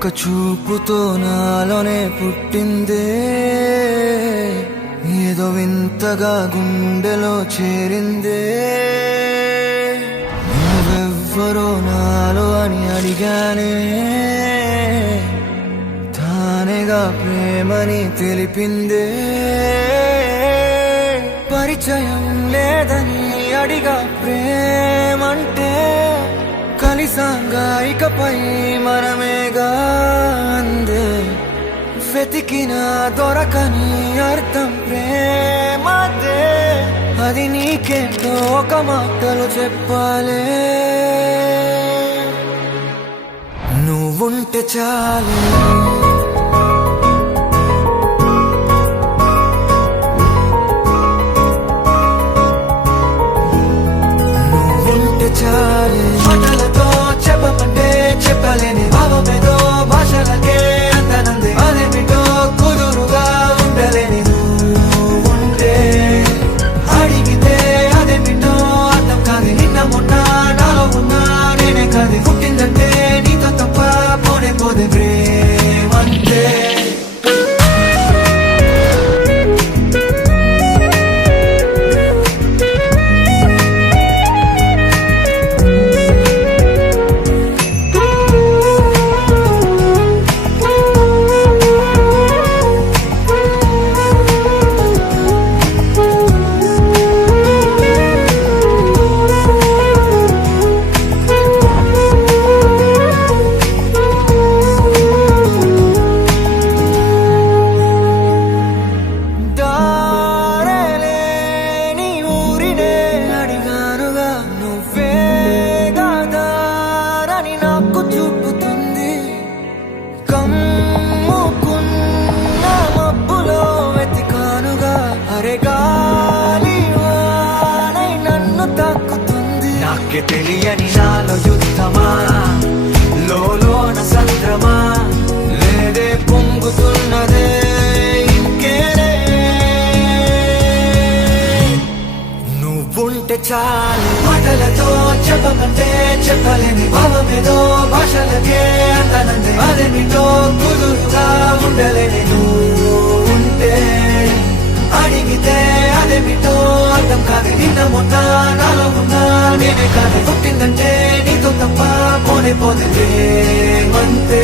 ఒక చూపుతో నాలోనే పుట్టిందే, ఏదో వింతగా గుండెలో చేరిందే. నువ్వెవ్వరో నాలో అని అడిగానే, తానేగా ప్రేమని తెలిపిందే. పరిచయం లేదని అడిగా ప్రేమంటే, కలిసాంగా ఇకపై మనమేగా అందే. వెతికినా దొరకని అర్థం ప్రేమదే, అది నీకేంటో ఒక మాటలు చెప్పాలే. నువ్వుంటే చాలే, చాలే. మాటలతో చెప్పమంటే చెప్పలేని భావమేదో భాషలకే అందనంది. అదేమిటో కుదురుగా ఉండలేని నువ్వుంటే, అడిగితే అదేమిటో అర్థం కాదు. నిన్న మొన్న నాలో ఉన్నా నేనే కాదు. పుట్టిందంటే నీతో తప్ప పోనే పోదే ప్రేమంతే. నాకే తెలియని నాలో యుద్ధమా, లోన సంద్రమా, లేదే పొంగుతున్నదే ఇంకేనే. నువ్వుంటే చాలు. మాటలతో చెప్పమంటే చెప్పలేని భావమేదో భాషలకే అందనంది. అదేమిటో కుదురుగా ఉండలేని నువ్వుంటే, అడిగితే అదేమిటో అర్థం కాదు. నిన్న మొన్న నాలో ఉన్నా నేనే కాదు. పుట్టిందంటే నీతో తప్ప పోనే పోతే ప్రేమంతే.